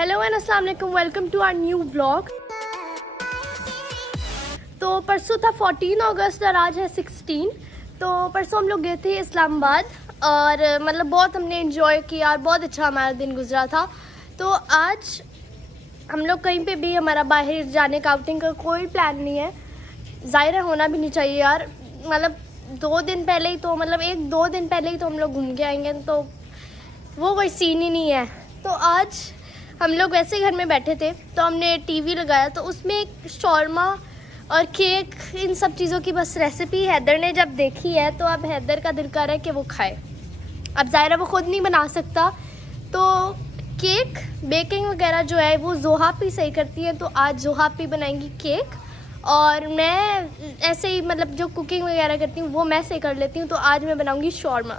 Hello and अस्सलाम वालेकुम, welcome to our new vlog. तो परसों था 14 अगस्त और आज है 16। तो परसों हम लोग गए थे इस्लामाबाद और मतलब बहुत हमने एंजॉय किया और बहुत अच्छा हमारा दिन गुजरा था। तो आज हम लोग कहीं पे भी हमारा बाहर जाने का आउटिंग का कोई प्लान नहीं है। ज़ाहिर है होना भी नहीं चाहिए यार, मतलब 2 दिन पहले ही तो मतलब 1-2 दिन पहले ही तो हम लोग घूम के आएंगे, तो वो कोई सीन ही नहीं है। तो आज हम लोग वैसे घर में बैठे थे तो हमने टीवी लगाया, तो उसमें एक शौरमा और केक, इन सब चीज़ों की बस रेसिपी हैदर ने जब देखी है तो अब हैदर का दिल कर रहा है कि वो खाए। अब ज़ाहिर है वो खुद नहीं बना सकता, तो केक बेकिंग वगैरह जो है वो जोहापी सही करती है, तो आज जोहापी बनाएंगी केक। और मैं ऐसे ही मतलब जो कुकिंग वगैरह करती हूँ वो मैं सही कर लेती हूँ, तो आज मैं बनाऊँगी शौरमा।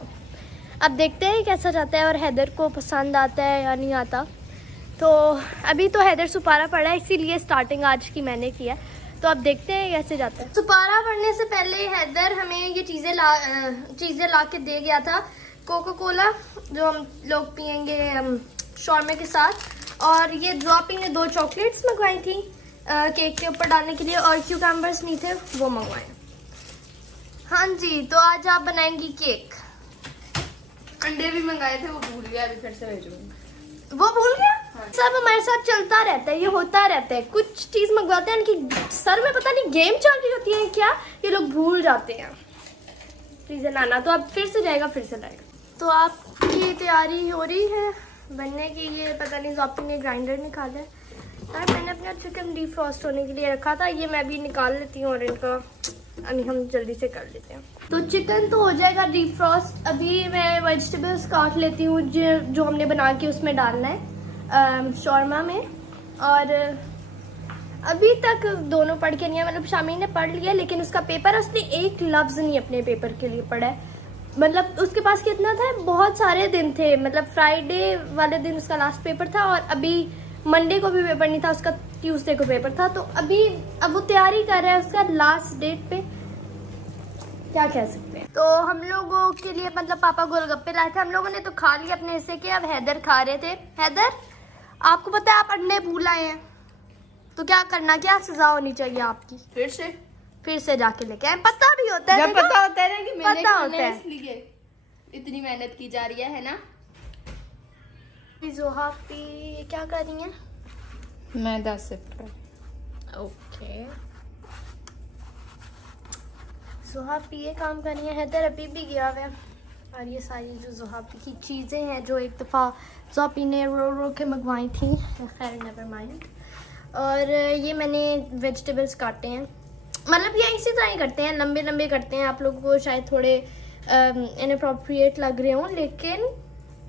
अब देखते हैं कैसा जाता है और हैदर को पसंद आता है या नहीं आता। तो अभी तो हैदर सुपारा पड़ा है, इसीलिए स्टार्टिंग आज की मैंने किया। तो अब देखते हैं कैसे जाता है। सुपारा पड़ने से पहले हैदर हमें ये चीज़ें ला के दे गया था। कोका कोला जो हम लोग पियेंगे शौरमे के साथ, और ये ड्रॉपिंग ने 2 चॉकलेट्स मंगवाई थी केक के ऊपर डालने के लिए, और क्यूकम्बर्स नहीं थे वो मंगवाए। हाँ जी, तो आज आप बनाएंगी केक। अंडे भी मंगाए थे, वो भूल गया, अभी फिर से भेजूंगी। वो भूल गया? हाँ। सब हमारे साथ चलता रहता है, ये होता रहता है। कुछ चीज मंगवाते हैं कि सर में पता नहीं गेम चल रही होती है क्या, ये लोग भूल जाते हैं चीजें लाना। तो अब फिर से जाएगा। तो आपकी तैयारी हो रही है बनने की। ये पता नहीं ज़ोपी ने ग्राइंडर निकाला है यार। मैंने अपना चिकन डिफ्रॉस्ट होने के लिए रखा था, ये मैं भी निकाल लेती हूँ और इनका अभी हम जल्दी से कर लेते हैं। तो चिकन तो हो जाएगा डिफ्रॉस्ट। अभी मैं वेजिटेबल्स काट लेती हूँ जो हमने बना के उसमें डालना है शौरमा में। और अभी तक दोनों पढ़ के नहीं है, मतलब शामी ने पढ़ लिया लेकिन उसका पेपर उसने एक लफ्ज़ नहीं अपने पेपर के लिए पढ़ा है। मतलब उसके पास कितना था, बहुत सारे दिन थे, मतलब फ्राइडे वाले दिन उसका लास्ट पेपर था और अभी मंडे को भी पेपर नहीं था उसका, ट्यूसडे को पेपर था। तो अब वो तैयारी कर रहा है उसका लास्ट डेट पे, क्या कह सकते हैं। तो हम लोगों के लिए मतलब पापा गोलगप्पे लाए थे, हम लोगों ने तो खा लिए अपने हिस्से के। अब हैदर खा रहे थे। हैदर, आपको पता है आप अंडे भूल आए हैं, तो क्या करना, क्या सजा होनी चाहिए आपकी? फिर से जाके लेके आए। पता भी होता है, जब पता होता है ना कि मैंने पता खाना होता है, है। इसलिए इतनी मेहनत की जा रही है ना। जोहापी क्या कर रही हैं? मैं 10 से ओके, जोहापी ये काम कर रही है। हैदर अभी भी गया हुआ है और ये सारी जो जोहापी की चीज़ें हैं जो एक दफ़ा जोहापी ने रो के मंगवाई थी, खैर नेवर माइंड। और ये मैंने वेजिटेबल्स काटे हैं, मतलब ये इसी तरह ही करते हैं, लंबे लंबे करते हैं। आप लोगों को शायद थोड़े इनअप्रोप्रिएट लग रहे हों, लेकिन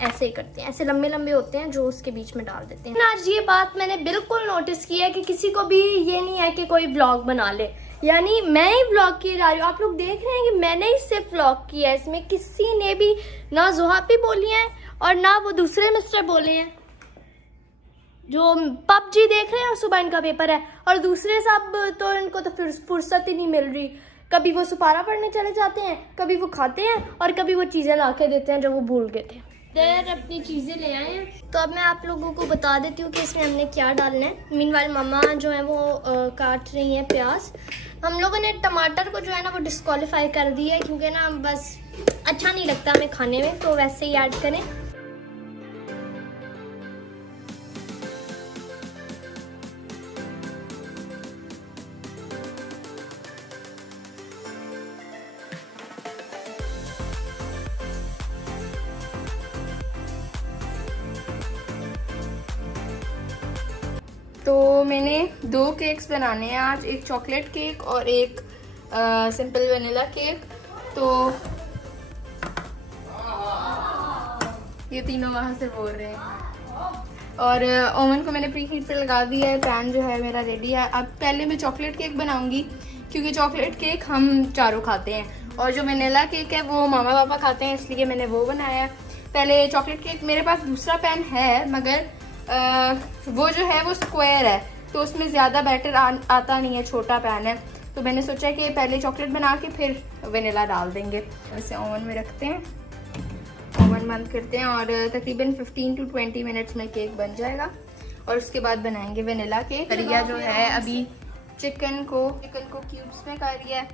ऐसे ही करते हैं, ऐसे लंबे लंबे होते हैं जो उसके बीच में डाल देते हैं। आज ये बात मैंने बिल्कुल नोटिस की है कि किसी को भी ये नहीं है कि कोई व्लॉग बना ले, यानी मैं ही व्लॉग की जा रही हूँ। आप लोग देख रहे हैं कि मैंने ही सिर्फ व्लॉग किया है, इसमें किसी ने भी ना जोहापी बोली है और ना वो दूसरे मिस्टर बोले हैं जो पबजी देख रहे हैं और सुबह इनका पेपर है, और दूसरे सब तो इनको तो फिर फुर्सत ही नहीं मिल रही। कभी वो सुपारा पढ़ने चले जाते हैं, कभी वो खाते हैं और कभी वो चीज़ें ला के देते हैं जो वो भूल गए थे। देर अपनी चीज़ें ले आए हैं। तो अब मैं आप लोगों को बता देती हूँ कि इसमें हमने क्या डालना है। मीनवाइल मम्मा जो है वो काट रही हैं प्याज। हम लोगों ने टमाटर को जो है ना वो डिस्क्वालीफाई कर दिया है, क्योंकि ना बस अच्छा नहीं लगता हमें खाने में, तो वैसे ही ऐड करें। तो मैंने 2 केक्स बनाने हैं आज, एक चॉकलेट केक और एक सिंपल वनीला केक। तो ये तीनों वहाँ से बोल रहे हैं। और ओवन को मैंने प्री हीट पे लगा दिया है, पैन जो है मेरा रेडी है। अब पहले मैं चॉकलेट केक बनाऊंगी, क्योंकि चॉकलेट केक हम चारों खाते हैं और जो वनीला केक है वो मामा पापा खाते हैं, इसलिए मैंने वो बनाया है। पहले चॉकलेट केक, मेरे पास दूसरा पैन है मगर वो जो है वो स्क्वायर है, तो उसमें ज़्यादा बैटर आता नहीं है, छोटा पैन है। तो मैंने सोचा कि पहले चॉकलेट बना के फिर वनीला डाल देंगे। इसे ओवन में रखते हैं, ओवन बंद करते हैं और तकरीबन 15 to 20 मिनट्स में केक बन जाएगा। और उसके बाद बनाएंगे वेनिला केक। रिया जो है अभी चिकन को क्यूब्स में कर रही है।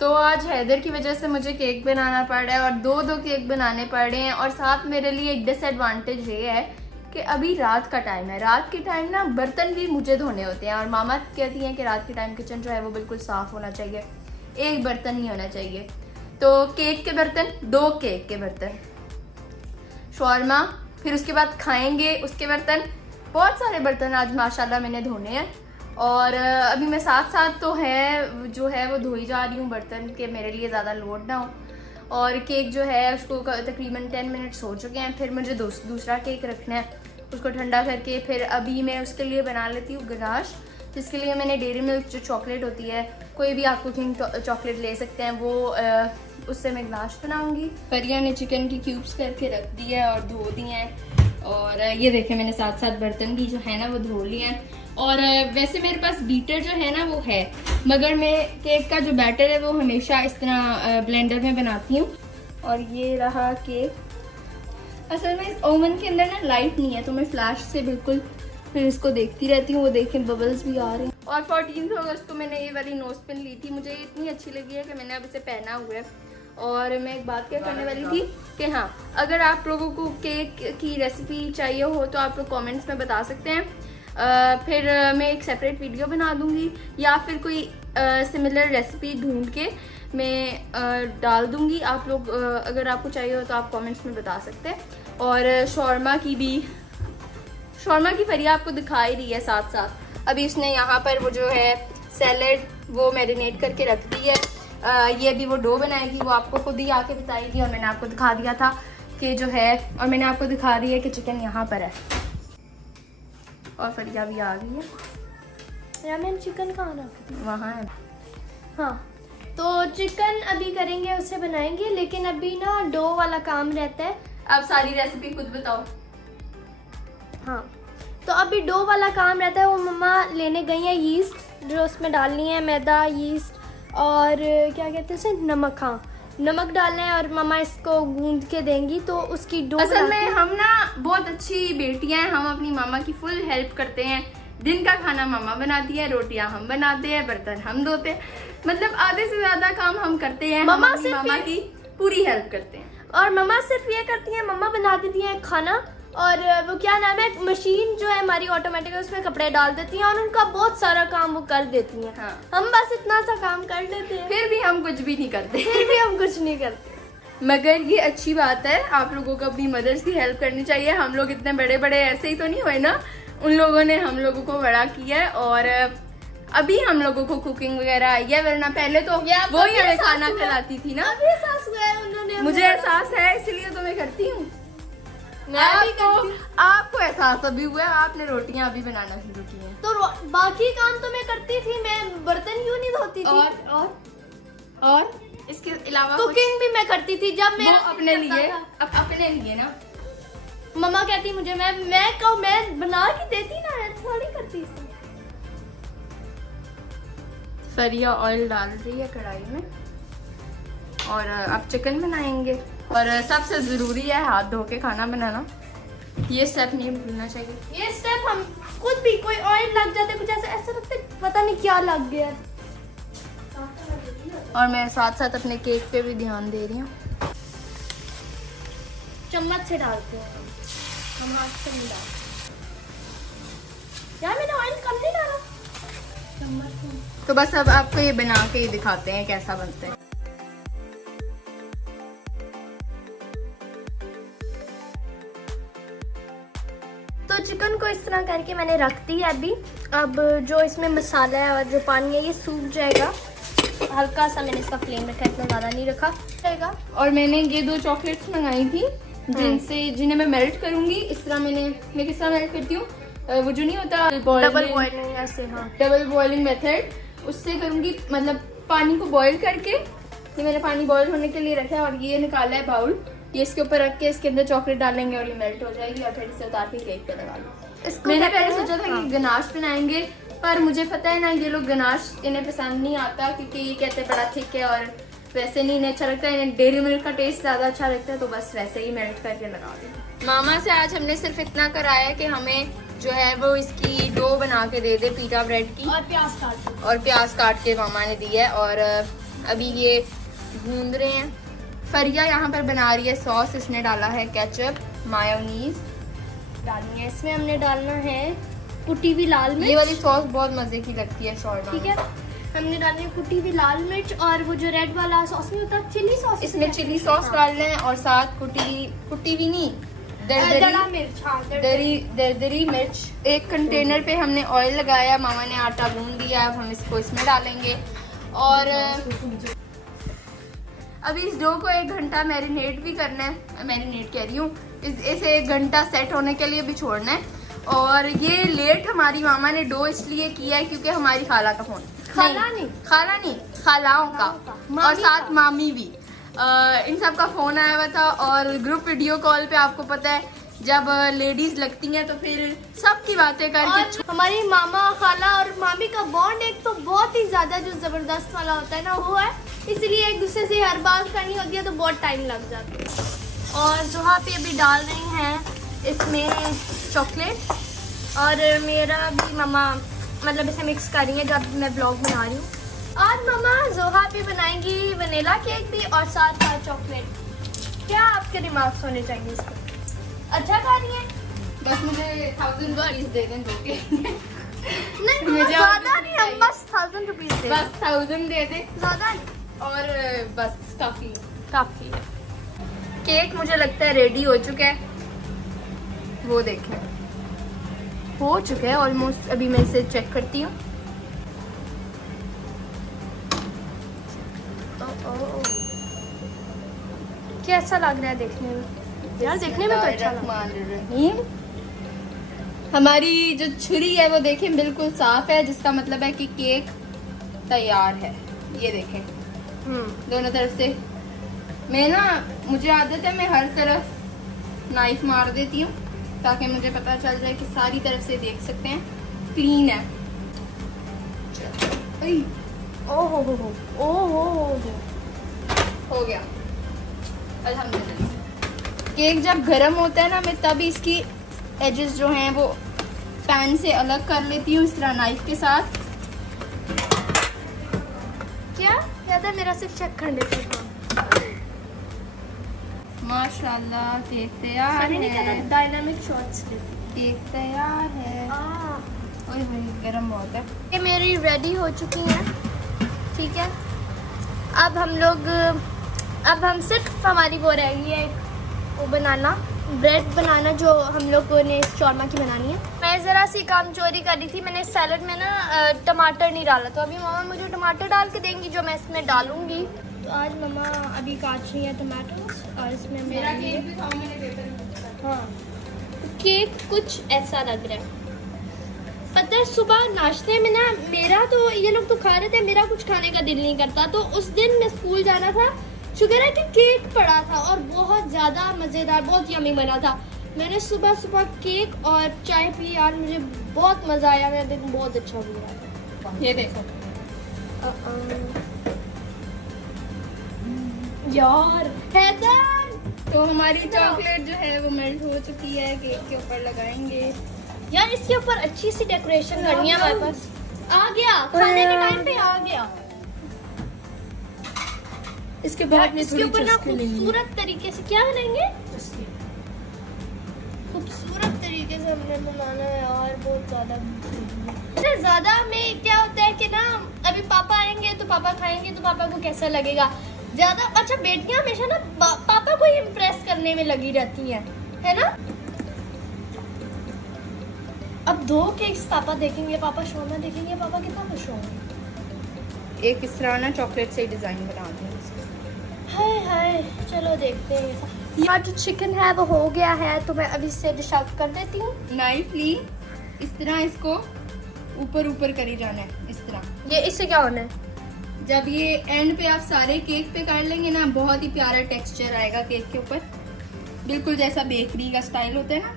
तो आज हैदर की वजह से मुझे केक बनाना पड़ रहा है और दो केक बनाने पड़ रहे हैं। और साथ मेरे लिए एक डिसएडवांटेज ये है कि अभी रात का टाइम है। रात के टाइम ना बर्तन भी मुझे धोने होते हैं और मामा कहती हैं कि रात के टाइम किचन जो है वो बिल्कुल साफ होना चाहिए, एक बर्तन नहीं होना चाहिए। तो केक के बर्तन, 2 केक के बर्तन, शॉर्मा, फिर उसके बाद खाएंगे उसके बर्तन, बहुत सारे बर्तन आज माशाल्लाह मैंने धोने हैं। और अभी मैं साथ तो है जो है वो धोई जा रही हूँ बर्तन के, मेरे लिए ज़्यादा लोड ना हो। और केक जो है उसको तकरीबन 10 मिनट्स हो चुके हैं। फिर मुझे दूसरा केक रखना है, उसको ठंडा करके फिर अभी मैं उसके लिए बना लेती हूँ गनाश, जिसके लिए मैंने डेयरी मिल्क जो चॉकलेट होती है, कोई भी आप कुकिंग चॉकलेट ले सकते हैं, वो उससे मैं गनाश बनाऊंगी। परिया ने चिकन की क्यूब्स करके रख दी है और धो दिए हैं। और ये देखें मैंने साथ बर्तन भी जो है ना वो धो लिए हैं। और वैसे मेरे पास बीटर जो है ना वो है, मगर मैं केक का जो बैटर है वो हमेशा इस तरह ब्लेंडर में बनाती हूँ। और ये रहा केक। असल में इस ओवन के अंदर ना लाइट नहीं है तो मैं फ्लैश से बिल्कुल फिर इसको देखती रहती हूँ। वो देखें बबल्स भी आ रहे हैं। और 14 अगस्त को मैंने ये वाली नोज पिन ली थी, मुझे इतनी अच्छी लगी है कि मैंने अब इसे पहना हुआ है। और मैं एक बात क्या करने वाली थी कि हाँ, अगर आप लोगों को केक की रेसिपी चाहिए हो तो आप लोग कमेंट्स में बता सकते हैं। फिर मैं एक सेपरेट वीडियो बना दूंगी या फिर कोई सिमिलर रेसिपी ढूंढ के मैं डाल दूंगी। आप लोग अगर आपको चाहिए हो तो आप कमेंट्स में बता सकते हैं। और शॉर्मा की फरिया आपको दिखा ही रही है साथ। अभी उसने यहाँ पर वो जो है सैलेड वो मैरिनेट करके रख दी है। ये अभी वो डो बनाएगी, वो आपको खुद ही आके बताएगी। और मैंने आपको दिखा दिया था कि जो है, और मैंने आपको दिखा दी है कि चिकन यहाँ पर है। और फरिया भी आ गई है। यार मैंने चिकन कहाँ रखा? वहाँ है। हाँ, तो चिकन अभी करेंगे, उसे बनाएंगे, लेकिन अभी ना डो वाला काम रहता है। आप सारी रेसिपी खुद बताओ। हाँ, तो अभी डो वाला काम रहता है। वो मम्मा लेने गई हैं यीस्ट, जो उसमें डालनी है मैदा, यीस्ट और क्या कहते हैं उसे, नमक। हाँ, नमक डालना है और मम्मा इसको गूंद के देंगी तो उसकी डो। असल में हम ना बहुत अच्छी बेटियां हैं, हम अपनी मामा की फुल हेल्प करते हैं। दिन का खाना मामा बनाती है, रोटियां हम बनाते हैं, बर्तन हम धोते हैं, मतलब आधे से ज्यादा काम हम करते हैं। मम्मा मामा की पूरी हेल्प करते हैं। और मम्मा सिर्फ ये करती हैं, मम्मा बना देती हैं खाना। और वो क्या नाम है, मशीन जो है हमारी ऑटोमेटिक है, उसमें कपड़े डाल देती हैं और उनका बहुत सारा काम वो कर देती हैं। हाँ। हम बस इतना सा काम कर लेते हैं, फिर भी हम कुछ भी नहीं करते। मगर ये अच्छी बात है, आप लोगों को अपनी मदर्स की हेल्प करनी चाहिए। हम लोग इतने बड़े बड़े ऐसे ही तो नहीं हुए ना, उन लोगों ने हम लोगों को बड़ा किया है। और अभी हम लोगों को कुकिंग वगैरह आई है, वरना पहले तो वो ही हमें खाना खिलाती थी ना। मुझे एहसास है, इसलिए तो मैं करती हूँ। आपको एहसास अभी हुआ, आपने रोटियां अभी बनाना शुरू की हैं। तो बाकी काम तो मैं करती थी, मैं बर्तन क्यों नहीं धोती थी? और इसके अलावा कुकिंग भी मैं करती थी जब मैं अपने लिए ना। मम्मा कहती मुझे, मैं बना के देती ना, थोड़ी करती थी। फरिया ऑयल डाल रही है कढ़ाई में और अब चिकन बनाएंगे। और सबसे जरूरी है हाथ धो के खाना बनाना, ये स्टेप नहीं भूलना चाहिए। ये स्टेप हम खुद भी, कोई ऑयल लग जाते कुछ ऐसा लगता है पता नहीं क्या लग गया। और मैं साथ अपने केक पे भी ध्यान दे रही हूँ। चम्मच से डालते हैं हम हाथ से नहीं डालते। यार मैंने ऑयल कम नहीं डाला, चम्मच से। तो बस अब आपको ये बना के ही दिखाते हैं कैसा बनता है। तो चिकन को इस तरह करके मैंने रख दी है अभी। अब जो इसमें मसाला है और जो पानी है ये सूख जाएगा। हल्का सा मैंने इसका फ्लेम रखा, इतना ज़्यादा नहीं रखा जाएगा। और मैंने ये 2 चॉकलेट्स मंगाई थी जिन्हें मैं मेल्ट करूंगी। इस तरह मैं किस तरह मेल्ट करती हूँ, वो जो नहीं होता डबल बॉइलिंग, ऐसे। हाँ, डबल बॉइलिंग मेथड, उससे करूंगी। मतलब पानी को बॉईल करके, ये मैंने पानी बॉईल होने के लिए रखा है और ये निकाला है बाउल, ये इसके ऊपर रख के इसके अंदर चॉकलेट डालेंगे और ये मेल्ट हो जाएगी। और फिर इसे उतार के केक पे लगा लो। मैंने पहले सोचा था कि गनाश बनाएंगे, पर मुझे पता है ना ये लोग गनाश इन्हें पसंद नहीं आता, क्योंकि ये कहते हैं बड़ा थिक है और वैसे नहीं इन्हें अच्छा लगता है। इन्हें डेयरी मिल्क का टेस्ट ज़्यादा अच्छा लगता है, तो बस वैसे ही मेल्ट करके लगा देंगे। मामा से आज हमने सिर्फ इतना कराया कि हमें जो है वो इसकी डो बना के दे दे पीटा ब्रेड की, और प्याज काट और प्याज काट के मामा ने दी है। और अभी ये भून रहे हैं। फरिया यहाँ पर बना रही है सॉस, इसने डाला है केचप, मायोनीज डालनी है। इसमें हमने डालना है कुटी हुई लाल मिर्च। ये वाली सॉस बहुत मजे की लगती है शॉर्मा। ठीक है, हमने डालनी है कुटी हुई लाल मिर्च, और वो जो रेड वाला सॉस नहीं होता, चिली सॉस, इसमें चिली सॉस डालना है, और साथ कुटी हुई नहीं, दरदरा मिर्च। हाँ, दरदरी मिर्च। एक कंटेनर पे हमने ऑयल लगाया, मामा ने आटा गूंद दिया, अब हम इसको इसमें डालेंगे। और अभी इस डो को 1 घंटा मैरिनेट भी करना है, मैरिनेट कह रही हूँ, इसे 1 घंटा सेट होने के लिए भी छोड़ना है। और ये लेट हमारी मामा ने डो इसलिए किया है क्योंकि हमारी खाला का फोन, खाला नहीं खालाओं का, और साथ मामी भी, इन सब का फोन आया हुआ था। और ग्रुप वीडियो कॉल पे आपको पता है जब लेडीज लगती हैं तो फिर सबकी बातें करके, और हमारी मामा, खाला और मामी का बॉन्ड एक तो बहुत ही ज्यादा जो जबरदस्त वाला होता है ना, वो है, इसलिए एक दूसरे से हर बात करनी होती है तो बहुत टाइम लग जाता है। और जोहा पे अभी डाल रही हैं इसमें चॉकलेट, और मेरा भी मम्मा मतलब इसे मिक्स कर रही है जब मैं ब्लॉग बना रही हूँ। आज मम्मा जोहा पे बनाएंगी वनीला केक भी और साथ साथ चॉकलेट। क्या आपके रिमार्क्स होने चाहिए इसको? अच्छा खा रही है? बस मुझे 1000 रुपीज दे दें दो के। नहीं मुझे ज्यादा नहीं, हम बस 1000 रुपीज दे, बस 1000 दे दें, ज्यादा नहीं, और बस काफी काफी है। केक मुझे लगता है रेडी हो चुका है, वो देखें हो चुका है ऑलमोस्ट। अभी मैं इसे चेक करती हूँ। कैसा लग रहा है देखने में? यार देखने में तो अच्छा लग रहा है। हमारी जो छुरी है वो देखें बिल्कुल साफ है, जिसका मतलब है कि केक तैयार है। ये देखें दोनों तरफ से। मैं ना, मुझे आदत है मैं हर तरफ नाइफ मार देती हूँ ताकि मुझे पता चल जाए कि सारी तरफ से देख सकते हैं क्लीन है। ओहो हो गया अल्हम्दुलिल्लाह। केक जब गर्म होता है ना, मैं तब इसकी एजेस जो हैं वो पैन से अलग कर लेती हूँ इस तरह नाइफ के साथ। क्या याद है, मेरा सिर्फ चेक करने थे। माशाल्लाह केक तैयार है। डायनामिक शॉट्स केक तैयार है। ओए भाई गर्म बहुत है। ये मेरी रेडी हो चुकी हैं। ठीक है, अब हम सिर्फ हमारी वो रह गई है वो बनाना, ब्रेड बनाना, जो हम लोगों ने शॉर्मा की बनानी है। मैं ज़रा सी काम चोरी कर रही थी, मैंने सैलड में ना टमाटर नहीं डाला, तो अभी मामा मुझे टमाटर डाल के देंगी जो मैं इसमें डालूंगी। तो आज मम्मा अभी काट रही है टमाटोस, और इसमें मेरा केक भी खाओ, मैंने पेपर में। हाँ, केक कुछ ऐसा लग रहा है। पता है सुबह नाश्ते में ना, मेरा तो ये लोग तो खा रहे थे, मेरा कुछ खाने का दिल नहीं करता। तो उस दिन मैं स्कूल जाना था, शुक्र है कि केक पड़ा था और बहुत ज़्यादा मज़ेदार, बहुत यम्मी बना था। मैंने सुबह सुबह केक और चाय पी, यार मुझे बहुत मज़ा आया, मेरा दिन बहुत अच्छा हुआ। ये देखो यार हैदर, तो हमारी चॉकलेट जो है वो मेल्ट हो चुकी है, केक के ऊपर लगाएंगे। यार इसके ऊपर अच्छी सी डेकोरेशन करनी है हमारे पास। आ गया, खाने के टाइम पे आ गया। इसके बाद में इसके ऊपर ना खूबसूरत तरीके से क्या बनाएंगे, खूबसूरत तरीके से हमने बनाना है यार, बहुत ज्यादा में क्या होता है कि ना, अभी पापा आएंगे तो पापा खाएंगे तो पापा को कैसा लगेगा ज्यादा। अच्छा, बेटियां हमेशा ना पापा को इम्प्रेस करने में लगी रहती हैं, है ना। अब 2 केक्स पापा देखेंगे, पापा शोरमा देखेंगे, पापा कितना खुश होंगे। एक इस तरह ना चॉकलेट से डिजाइन बना दें। हाय हाय, चलो देखते हैं। यार जो चिकन है वो हो गया है, तो मैं अभी से डिश आउट कर देती हूँ। नाइफ ली, इस तरह इसको ऊपर ऊपर करी जाना है, इस तरह। ये इससे क्या होना है? जब ये एंड पे आप सारे केक पे कर लेंगे ना, बहुत ही प्यारा टेक्सचर आएगा केक के ऊपर, बिल्कुल जैसा बेकरी का स्टाइल होता है ना।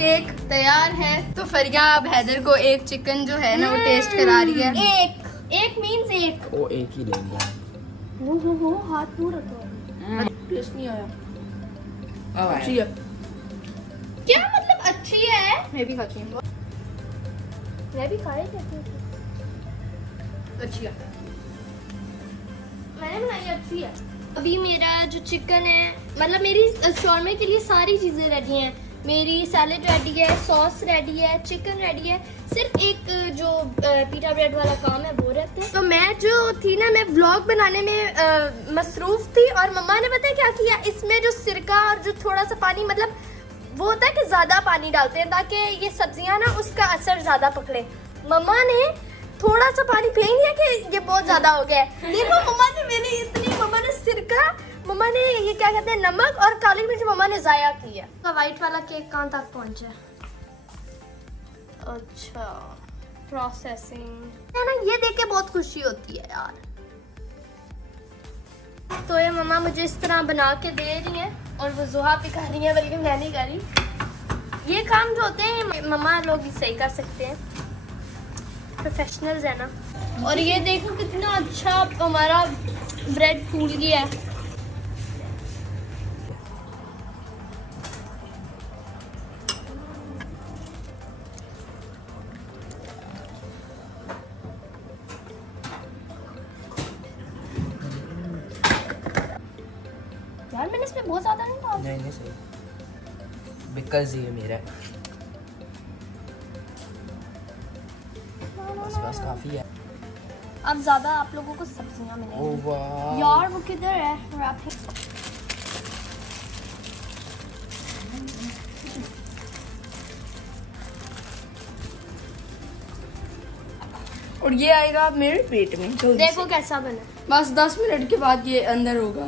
केक तैयार है। तो फरिया अब हैदर को एक चिकन जो है ना वो टेस्ट करा रही है। एक मीन्स एक। वो एक ही लेंगे। वो हाथ पूरा रखो। टेस्ट नहीं आया। अच्छी है। क्या मतलब अच्छी है? मैं भी खाती हूँ। मैं भी खाई कहती हूँ। अच्छी है। मैंने बनाई अच्छी है। अभी मेरा जो चिकन है, मतलब मेरी शॉर्मे के लिए सारी चीज़ें रेडी हैं। मेरी सैलेड रेडी है, सॉस रेडी है, चिकन रेडी है। सिर्फ एक जो पीटा ब्रेड वाला काम है वो रहता है। तो मैं जो थी ना, मैं व्लॉग बनाने में मसरूफ थी और मम्मा ने पता है क्या किया, इसमें जो सिरका और जो थोड़ा सा पानी, मतलब वो होता है कि ज़्यादा पानी डालते हैं ताकि ये सब्जियां ना उसका असर ज़्यादा पकड़े। मम्मा ने थोड़ा सा पानी फेंक दिया कि ये बहुत ज़्यादा हो गया है। देखो मम्मा ने सिरका, मम्मा ने ये क्या कहते हैं, नमक और काली मिर्च मम्मा ने ज़ाया की है। तो वाइट वाला केक कहाँ तक पहुँचा? अच्छा, प्रोसेसिंग है ना। ये देख के बहुत खुशी होती है यार। तो ये मम्मा मुझे इस तरह बना के दे रही हैं और वो जुहा भी कर रही है, बल्कि मैं नहीं कर रही। ये काम जो होते हैं मम्मा लोग ही सही कर सकते हैं, प्रोफेशनल्स है ना। और ये देखो कितना अच्छा हमारा ब्रेड फूल गया है। यार मैंने इसमें बहुत ज्यादा नहीं डाला। नहीं सही, बिकॉज ये मेरा है। बस काफी है। अब ज्यादा आप लोगों को सब्जियां मिलेंगी। ओह वाह यार वो किधर है रैपिंग? और ये आएगा मेरे पेट में। देखो कैसा बना। बस 10 मिनट के बाद ये अंदर होगा।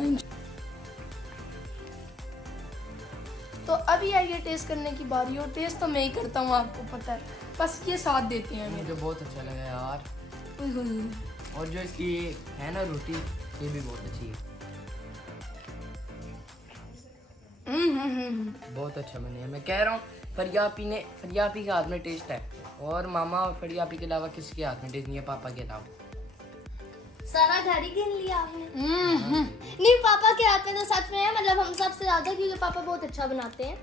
तो अभी आई है टेस्ट करने की बारी, और टेस्ट तो मैं ही करता हूँ, आपको पता है। बस ये साथ देते हैं मुझे बहुत अच्छा लगा यार। मेरे। और जो इसकी है ना रोटी, ये भी बहुत अच्छी है। बहुत अच्छा बने है। मैं कह रहा हूँ फरियापी के हाथ में टेस्ट है, और मामा और फरियापी के अलावा किसी के हाथ में टेस्ट नहीं है, पापा के अलावा। सारा घर ही गिन लिया आपने। नहीं, पापा के हाथ में तो सच में है, मतलब हम सबसे ज्यादा, क्योंकि पापा बहुत अच्छा बनाते हैं।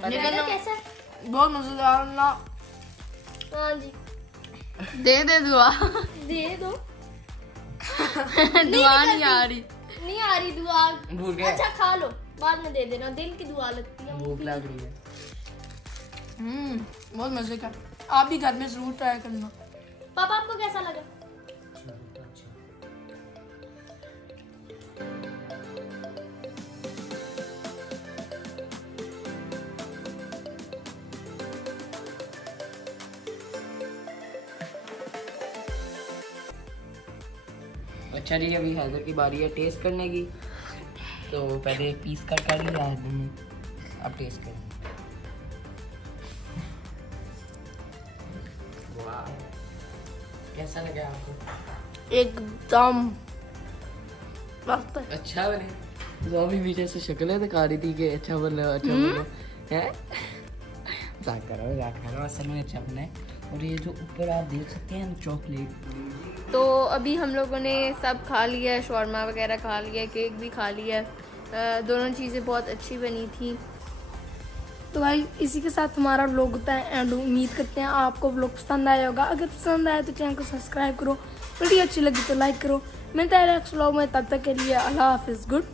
कैसा है? बहुत मजेदार ना। हाँ जी, दे दुआ। दे दो। दुआ नहीं आ रही। नहीं आ रही दुआ। भूल गए। अच्छा खा लो, बाद में दे देना, दिल की दुआ लगती है। भूख लग रही है। बहुत मजे का। आप भी घर में जरूर ट्राई करना। पापा आपको कैसा लगा? अच्छा जी, अभी हैदर की बारी है टेस्ट करने की। तो पहले एक पीस कट कर लिया हैदर ने, अब टेस्ट करें। वाह, कैसा लगा आपको? एकदम अच्छा बने। तो अभी पीछे से शक्लें दिखा रही थी कि अच्छा बना है। मजाक कर रहा हूँ, असल में अच्छा बना है। और ये जो ऊपर आप देख सकते हैं चॉकलेट। तो अभी हम लोगों ने सब खा लिया है, शॉर्मा वगैरह खा लिया, केक भी खा लिया है। दोनों चीज़ें बहुत अच्छी बनी थी। तो भाई इसी के साथ हमारा व्लॉग होता है एंड उम्मीद करते हैं आपको व्लॉग पसंद आया होगा। अगर पसंद आया तो चैनल को सब्सक्राइब करो, वीडियो अच्छी लगी तो लाइक करो। मिलता है नेक्स्ट व्लॉग में, तब तक के लिए अल्लाह हाफिज़, गुड।